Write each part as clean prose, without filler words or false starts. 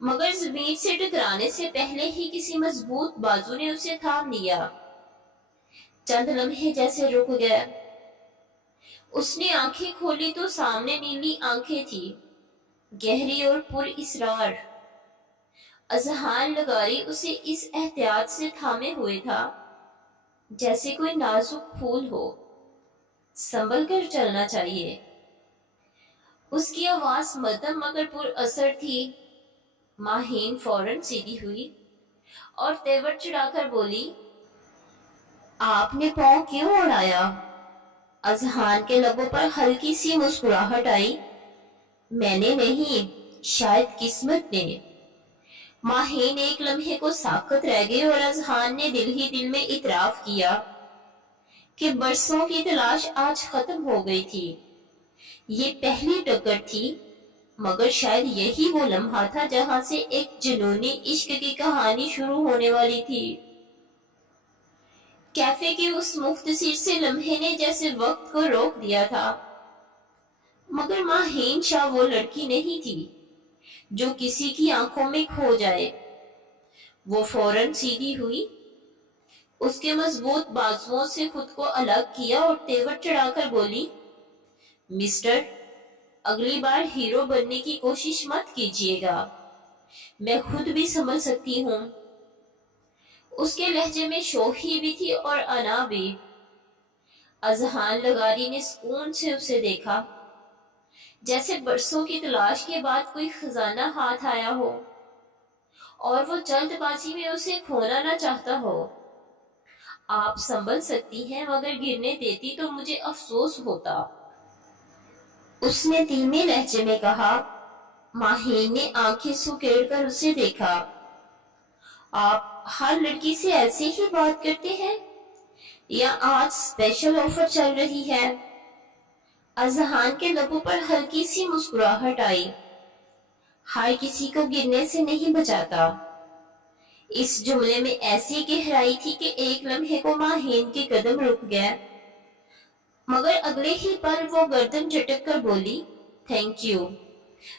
مگر زمین سے ٹکرانے سے پہلے ہی کسی مضبوط بازو نے اسے تھام لیا۔ چند لمحے جیسے رک گئے۔ اس نے آنکھیں کھولی تو سامنے نیلی آنکھیں تھی، گہری اور پر اسرار۔ اذہان لغاری اسے اس احتیاط سے تھامے ہوئے تھا جیسے کوئی نازک پھول ہو، سنبھل کر چلنا چاہیے۔ اس کی آواز مدھم مگر پر اثر تھی۔ ماہین فوراً سیدھی ہوئی اور تیور چڑھا کر بولی، آپ نے پاؤں کیوں اڑایا؟ اذہان کے لبوں پر ہلکی سی مسکراہٹ آئی۔ میں نے نہیں، شاید قسمت نے۔ ماہین ایک لمحے کو ساکت رہ گئی اور اذہان نے دل ہی دل میں اعتراف کیا کہ برسوں کی تلاش آج ختم ہو گئی تھی۔ یہ پہلی ٹکر تھی، مگر شاید یہی وہ لمحہ تھا جہاں سے ایک جنونی عشق کی کہانی شروع ہونے والی تھی۔ کیفے کے اس مختصر سے لمحے نے جیسے وقت کو روک دیا تھا، مگر ماہین شاہ وہ لڑکی نہیں تھی جو کسی کی آنکھوں میں کھو جائے۔ وہ فوراً سیدھی ہوئی، اس کے مضبوط بازوؤں سے خود کو الگ کیا اور تیور چڑھا کر بولی، مسٹر، اگلی بار ہیرو بننے کی کوشش مت کیجیے گا، میں خود بھی سنبھل سکتی ہوں۔ اس کے لہجے میں شوخی بھی تھی اور انا بھی۔ اذہان لغاری نے سکون سے اسے دیکھا، جیسے برسوں کی تلاش کے بعد کوئی خزانہ ہاتھ آیا ہو اور وہ جلد بازی میں اسے کھونا نہ چاہتا ہو۔ آپ سنبھل سکتی ہیں، مگر گرنے دیتی تو مجھے افسوس ہوتا، اس نے دھیمے لہجے میں کہا۔ ماہین نے آنکھیں سکیڑ کر اسے دیکھا۔ آپ ہر لڑکی سے ایسے ہی بات کرتے ہیں یا آج اسپیشل آفر چل رہی ہے؟ اذہان کے لبوں پر ہلکی سی مسکراہٹ آئی۔ ہر کسی کو گرنے سے نہیں بچاتا۔ اس جملے میں ایسی گہرائی تھی کہ ایک لمحے کو ماہین کے قدم رک گئے، مگر اگلے ہی پل وہ گردن جھٹک کر بولی، تھینک یو،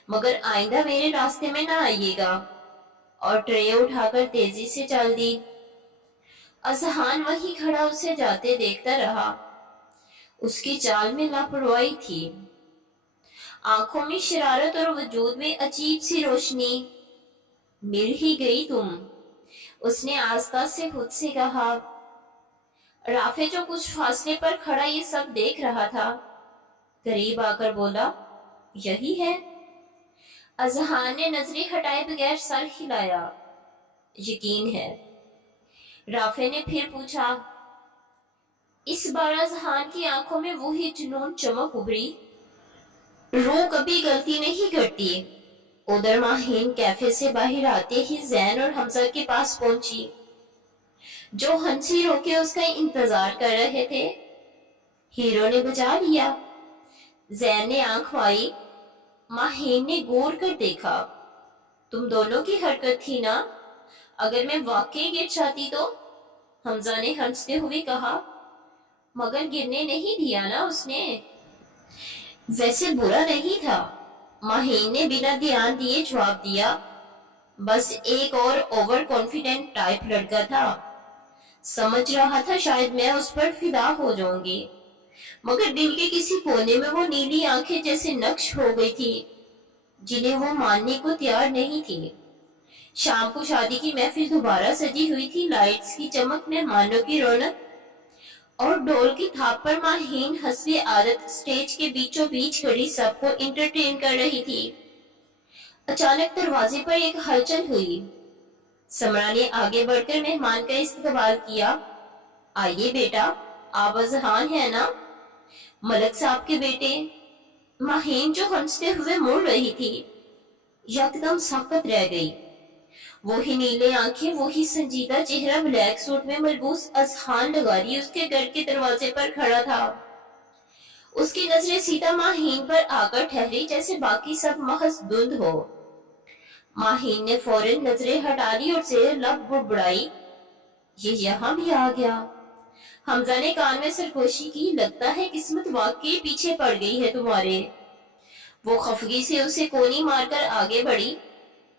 مگر آئندہ میرے راستے میں نہ آئیے گا، اور ٹرے اٹھا کر تیزی سے چل دی۔ اذہان وہیں کھڑا اسے جاتے دیکھتا رہا۔ اس کی چال میں لاپرواہی تھی، آنکھوں میں شرارت اور وجود میں عجیب سی روشنی۔ مل ہی گئی تم، اس نے آستہ سے خود سے کہا۔ رافع جو کچھ فاصلے پر کھڑا یہ سب دیکھ رہا تھا، قریب آ کر بولا، یہی ہے؟ اذہان نے نظریں ہٹائے بغیر سر ہلایا، یقین ہے۔ رافع نے پھر پوچھا۔ اس بار اذہان کی آنکھوں میں وہی جنون چمک ابھری۔ روح کبھی غلطی نہیں کرتی۔ ادھر ماہین کیفے سے باہر آتے ہی زین اور حمزہ کے پاس پہنچی، جو ہنسی رو کے اس کا انتظار کر رہے تھے۔ ہیرو نے بجا لیا، زین نے آنکھ ماری۔ ماہین نے غور کر دیکھا، تم دونوں کی حرکت تھی نا؟ اگر میں واقعی گر جاتی تو؟ حمزہ نے ہنستے ہوئے کہا، مگر گرنے نہیں دیا نا اس نے۔ ویسے برا نہیں تھا، ماہین نے بنا دھیان دیے جواب دیا، بس ایک اور اوور کانفیڈنٹ ٹائپ لڑکا تھا، سمجھ رہا تھا شاید میں اس پر فدا ہو جاؤں گی، مگر دل کے کسی کونے میں وہ نیلی آنکھیں جیسے نقش ہو گئی تھی جنہیں وہ ماننے کو تیار نہیں تھی۔ شام کو شادی کی محفل دوبارہ سجی ہوئی تھی، لائٹس کی چمک، مہمانوں کی رونق اور ڈول کی تھاپ پر ماہین حسب عادت سٹیج کے بیچوں بیچ کھڑی سب کو انٹرٹین کر رہی تھی۔ اچانک دروازے پر ایک ہلچل ہوئی۔ سمرا نے آگے بڑھ کر مہمان کا استقبال کیا۔ آئیے بیٹا، آپ اذہان ہیں نا؟ ملک صاحب کے بیٹے۔ ماہین جو ہنستے ہوئے مڑ رہی تھی، یکدم ساکت رہ گئی۔ وہی نیلے آنکھیں، وہی سنجیدہ چہرہ، بلیک سوٹ میں ملبوس اذہان لغاری اس کے گھر کے دروازے پر کھڑا تھا۔ اس کی نظریں سیدھا ماہین پر آ کر ٹھہری جیسے باقی سب محض دھند ہو۔ ماہین نے فوراً نظریں ہٹا لی اور زیر لب بڑبڑائی، یہ یہاں بھی آ گیا۔ حمزہ نے کان میں سرگوشی کی، لگتا ہے قسمت واقعی پیچھے پڑ گئی ہے تمہارے۔ وہ خفگی سے اسے کونی مار کر آگے بڑھی،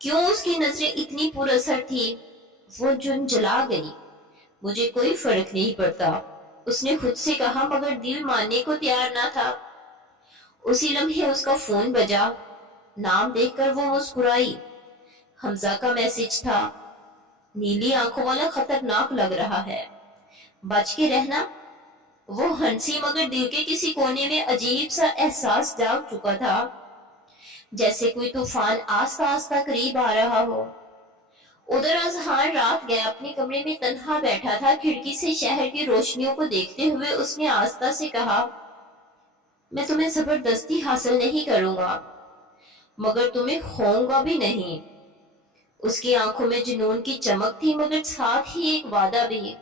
کیوں اس کی نظریں اتنی پر اثر تھی؟ وہ جلا گئی۔ مجھے کوئی فرق نہیں پڑتا، اس نے خود سے کہا، مگر دل ماننے کو تیار نہ تھا۔ اسی لمحے اس کا فون بجا۔ نام دیکھ کر وہ مسکرائی۔ حمزہ کا میسج تھا۔ نیلی آنکھوں والا خطرناک لگ رہا ہے، بچ کے رہنا۔ وہ ہنسی، مگر دل کے کسی کونے میں عجیب سا احساس جاگ چکا تھا، جیسے کوئی طوفان آہستہ آہستہ قریب آ رہا ہو۔ ادھر اذہان رات گئے اپنے کمرے میں تنہا بیٹھا تھا۔ کھڑکی سے شہر کی روشنیوں کو دیکھتے ہوئے اس نے آہستہ سے کہا، میں تمہیں زبردستی حاصل نہیں کروں گا، مگر تمہیں کھوؤں گا بھی نہیں۔ اس کی آنکھوں میں جنون کی چمک تھی، مگر ساتھ ہی ایک وعدہ بھی۔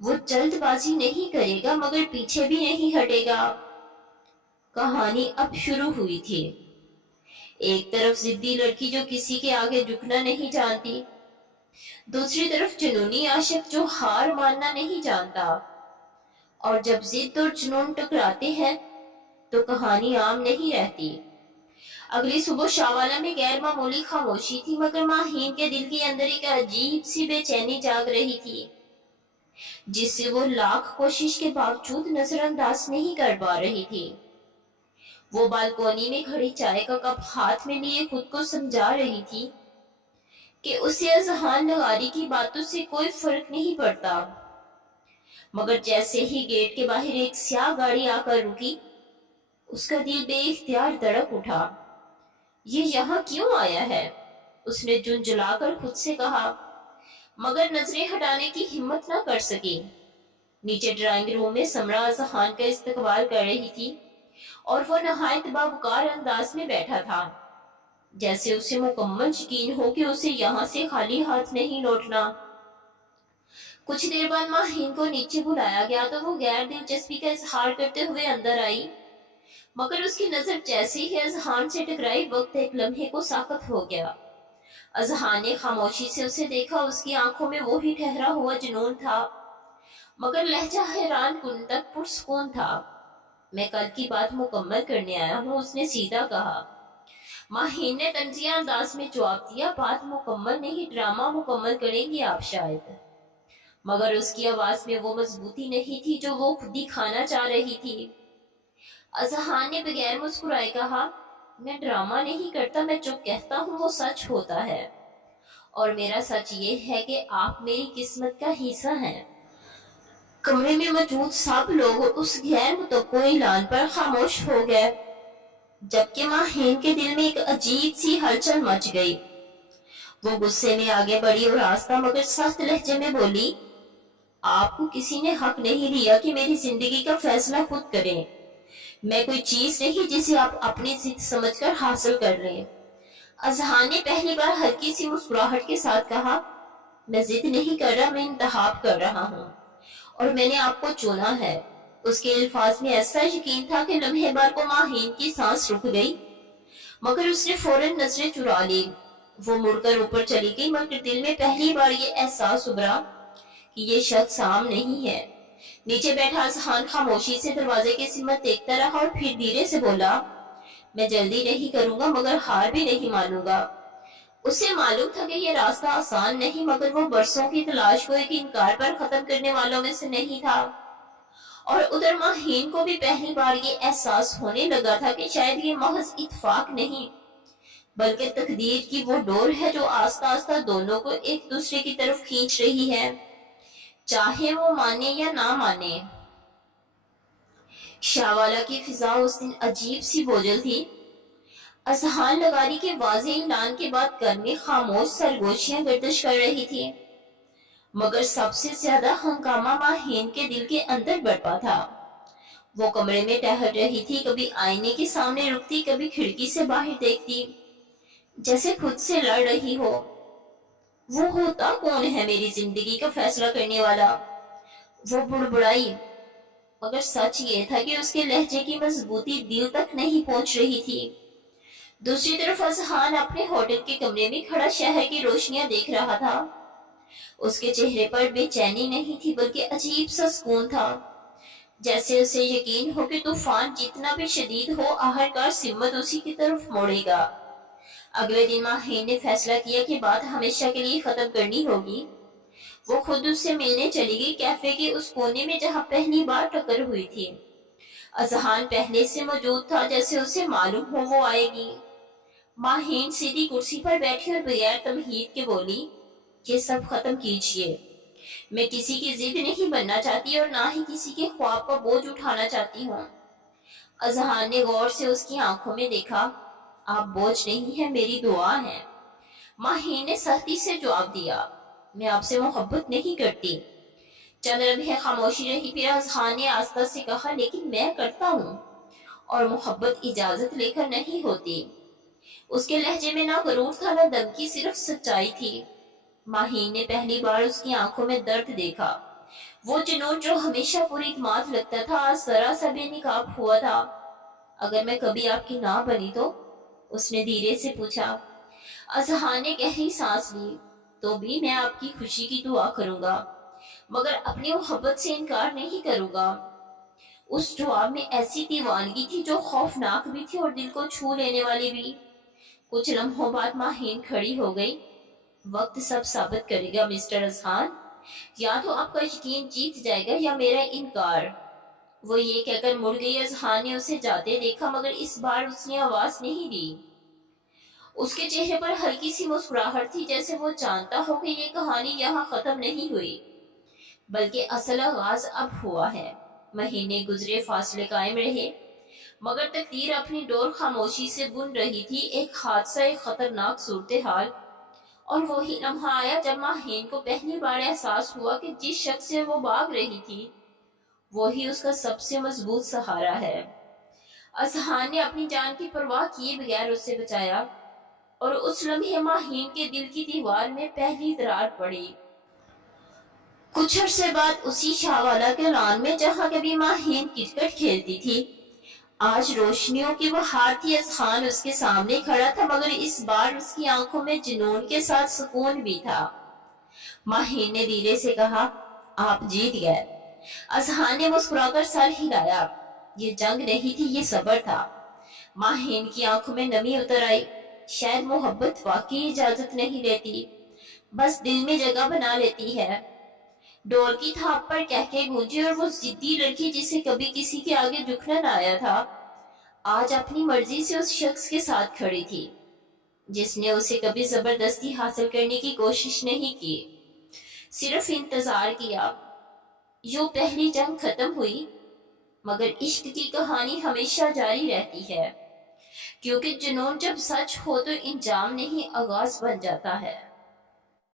وہ جلد بازی نہیں کرے گا، مگر پیچھے بھی نہیں ہٹے گا۔ کہانی اب شروع ہوئی تھی۔ ایک طرف ضدی لڑکی جو کسی کے آگے جھکنا نہیں جانتی، دوسری طرف جنونی عاشق جو ہار ماننا نہیں جانتا۔ اور جب ضد اور جنون ٹکراتے ہیں تو کہانی عام نہیں رہتی۔ اگلی صبح شاوالہ میں غیر معمولی خاموشی تھی، مگر ماہین کے دل کے اندر ایک عجیب سی بے چینی جاگ رہی تھی، جس سے وہ لاکھ کوشش کے باوجود نظر انداز نہیں کر پا رہی تھی۔ وہ بالکونی میں کھڑی چائے کا کپ ہاتھ میں لیے خود کو سمجھا رہی تھی کہ اسے اذہان لغاری کی باتوں سے کوئی فرق نہیں پڑتا، مگر جیسے ہی گیٹ کے باہر ایک سیاہ گاڑی آ کر رکی، اس کا دل بے اختیار دھڑک اٹھا۔ یہ یہاں کیوں آیا ہے؟ اس نے جلا کر خود سے کہا، مگر نظریں ہٹانے کی ہمت نہ کر سکی۔ نیچے ڈرائنگ روم میں سمرا اذہان کا استقبال کر رہی تھی، اور وہ نہایت باوقار انداز میں بیٹھا تھا، جیسے اسے مکمل یقین ہو کہ اسے یہاں سے خالی ہاتھ نہیں لوٹنا۔ کچھ دیر بعد ماہین کو نیچے بلایا گیا تو وہ غیر دلچسپی کا اظہار کرتے ہوئے اندر آئی، مگر اس کی نظر جیسے ہی اذہان سے ٹکرائی، وقت ایک لمحے کو ساکت ہو گیا۔ اذہان نے خاموشی سے اسے دیکھا۔ اس کی آنکھوں میں وہی ٹھہرا ہوا جنون تھا، مگر لہجہ حیران کن تک پرسکون تھا۔ میں کل کی بات مکمل کرنے آیا ہوں، اس نے سیدھا کہا۔ ماہین نے طنزیہ انداز میں جواب دیا، بات مکمل نہیں، ڈرامہ مکمل کریں گی آپ شاید۔ مگر اس کی آواز میں وہ مضبوطی نہیں تھی جو وہ خود دکھانا چاہ رہی تھی۔ اذہان نے بغیر مسکرائے کہا، میں ڈرامہ نہیں کرتا، میں جو کہتا ہوں وہ سچ ہوتا ہے، اور میرا سچ یہ ہے کہ آپ میری قسمت کا حصہ ہیں۔ کمرے میں موجود سب لوگ اس غیر متوقع اعلان پر خاموش ہو گئے، جبکہ ماہین کے دل میں ایک عجیب سی ہلچل مچ گئی۔ وہ غصے میں آگے بڑھی اور آہستہ مگر سخت لہجے میں بولی، آپ کو کسی نے حق نہیں دیا کہ میری زندگی کا فیصلہ خود کریں۔ میں کوئی چیز نہیں جسے آپ اپنی ضد سمجھ کر حاصل کر لیں۔ اذہان نے پہلی بار ہلکی سی مسکراہٹ کے ساتھ کہا، میں ضد نہیں کر رہا، میں انتخاب کر رہا ہوں، اور میں نے آپ کو چنا ہے۔ اس کے الفاظ میں ایسا یقین تھا کہ لمحے بار کو ماہین کی سانس رک گئی، مگر اس نے فوراً نظریں چرا لی۔ وہ مڑ کر اوپر چلی گئی، مگر دل میں پہلی بار یہ احساس ابھرا کہ یہ شخص عام نہیں ہے۔ نیچے بیٹھا اذہان خاموشی سے دروازے کی سمت دیکھتا رہا اور پھر دھیرے سے بولا، میں جلدی نہیں کروں گا، مگر ہار بھی نہیں مانوں گا۔ اسے معلوم تھا کہ یہ راستہ آسان نہیں، مگر وہ برسوں کی تلاش کو ایک انکار پر ختم کرنے والوں میں سے نہیں تھا۔ اور ادھر ماہین کو بھی پہلی بار یہ احساس ہونے لگا تھا کہ شاید یہ محض اتفاق نہیں، بلکہ تقدیر کی وہ ڈور ہے جو آہستہ آہستہ دونوں کو ایک دوسرے کی طرف کھینچ رہی ہے، چاہے وہ مانے یا نہ مانے۔ شاوالہ کی فضا اس دن عجیب سی بوجھل تھی۔ اذہان لغاری کے واضح اعلان کے بعد گھر میں خاموش سرگوشیاں گردش کر رہی تھی، مگر سب سے زیادہ ہنگامہ ماہین کے دل کے اندر برپا تھا۔ وہ کمرے میں ٹہل رہی تھی، کبھی آئینے کے سامنے رکتی، کبھی کھڑکی سے باہر دیکھتی، جیسے خود سے لڑ رہی ہو۔ وہ ہوتا کون ہے میری زندگی کا فیصلہ کرنے والا؟ وہ بڑبڑائی، مگر سچ یہ تھا کہ اس کے لہجے کی مضبوطی دل تک نہیں پہنچ رہی تھی۔ دوسری طرف اذہان اپنے ہوٹل کے کمرے میں کھڑا شہر کی روشنیاں دیکھ رہا تھا۔ اس کے چہرے پر بے چینی نہیں تھی، بلکہ عجیب سا سکون تھا، جیسے اسے یقین ہو کہ طوفان جتنا بھی شدید ہو، آخرکار سمت اسی کی طرف موڑے گا۔ اگلے دن ماہین نے فیصلہ کیا کہ بات ہمیشہ کے لیے ختم کرنی ہوگی۔ وہ خود اس سے ملنے چلی گئی، کیفے کے اس کونے میں جہاں پہلی بار ٹکر ہوئی تھی۔ اذہان پہلے سے موجود تھا، جیسے اسے معلوم ہو وہ آئے گی۔ ماہین سیدھی کرسی پر بیٹھی اور بغیر تمہید کے بولی، یہ سب ختم کیجیے۔ میں کسی کی ضد نہیں بننا چاہتی اور نہ ہی کسی کے خواب کا بوجھ اٹھانا چاہتی ہوں۔ اذہان نے غور سے اس کی آنکھوں میں دیکھا۔ آپ بوجھ نہیں ہیں، میری دعا ہے۔ ماہین نے سختی سے جواب دیا، میں آپ سے محبت نہیں کرتی۔ چند لمحے خاموشی رہی، پھر اذہان نے آستہ سے کہا، لیکن میں کرتا ہوں، اور محبت اجازت لے کر نہیں ہوتی۔ اس کے لہجے میں نہ غرور تھا نہ دھمکی، صرف سچائی تھی۔ ماہین نے پہلی بار اس کی آنکھوں میں درد دیکھا۔ وہ جنون جو ہمیشہ پوری اعتماد لگتا تھا، آج ذرا سا بے نقاب ہوا تھا۔ اگر میں کبھی آپ کی نہ بنی تو؟ اس نے دھیرے سے پوچھا۔ اذہان نے گہری سانس لی، تو بھی میں آپ کی خوشی کی دعا کروں گا، مگر اپنی محبت سے انکار نہیں کروں گا۔ اس جواب میں ایسی دیوانگی تھی جو خوفناک بھی تھی اور دل کو چھو لینے والی بھی۔ کچھ لمحوں بعد ماہین کھڑی ہو گئی۔ وقت سب ثابت کرے گا مسٹر اذہان، یا تو آپ کا یقین جیت جائے گا یا میرا انکار۔ وہ یہ کہہ کر مڑ گئی۔ اذہان نے اسے جاتے دیکھا، مگر اس بار اس نے آواز نہیں دی۔ اس کے چہرے پر ہلکی سی مسکراہٹ تھی، جیسے وہ جانتا ہو کہ یہ کہانی یہاں ختم نہیں ہوئی، بلکہ اصل آغاز اب ہوا ہے۔ مہینے گزرے، فاصلے قائم رہے، مگر تقدیر اپنی ڈور خاموشی سے بن رہی تھی۔ ایک حادثہ، ایک خطرناک صورتحال، اور وہی لمحہ آیا جب ماہین کو پہلی بار احساس ہوا کہ جس شخص سے وہ بھاگ رہی تھی وہی اس کا سب سے مضبوط سہارا ہے۔ اذہان نے اپنی جان کی پرواہ کیے بغیر اسے بچایا، اور اس لمحے ماہین کے دل کی دیوار میں پہلی درار پڑی۔ کچھ عرصے بعد اسی شاہ والا کے لان میں جہاں کبھی ماہین کرکٹ کھیلتی تھی، آج روشنیوں کی بہار تھی۔ اذہان اس کے سامنے کھڑا تھا، مگر اس بار اس کی آنکھوں میں جنون کے ساتھ سکون بھی تھا۔ ماہین نے دھیرے سے کہا، آپ جیت گئے۔ اذہان نے مسکرا کر سر ہلایا۔ یہ جنگ نہیں تھی، یہ صبر تھا۔ ماہین کی آنکھوں میں نمی اتر آئی۔ شاید محبت واقعی اجازت نہیں لیتی، بس دل میں جگہ بنا لیتی ہے۔ ڈور کی تھاپ پر کہکے گونجی، اور وہ ضدی لڑکی جسے کبھی کسی کے آگے جھکنا نہ آیا تھا، آج اپنی مرضی سے اس شخص کے ساتھ کھڑی تھی جس نے اسے کبھی زبردستی حاصل کرنے کی کوشش نہیں کی، صرف انتظار کیا۔ یوں پہلی جنگ ختم ہوئی، مگر عشق کی کہانی ہمیشہ جاری رہتی ہے، کیونکہ جنون جب سچ ہو تو انجام نہیں، آغاز بن جاتا ہے۔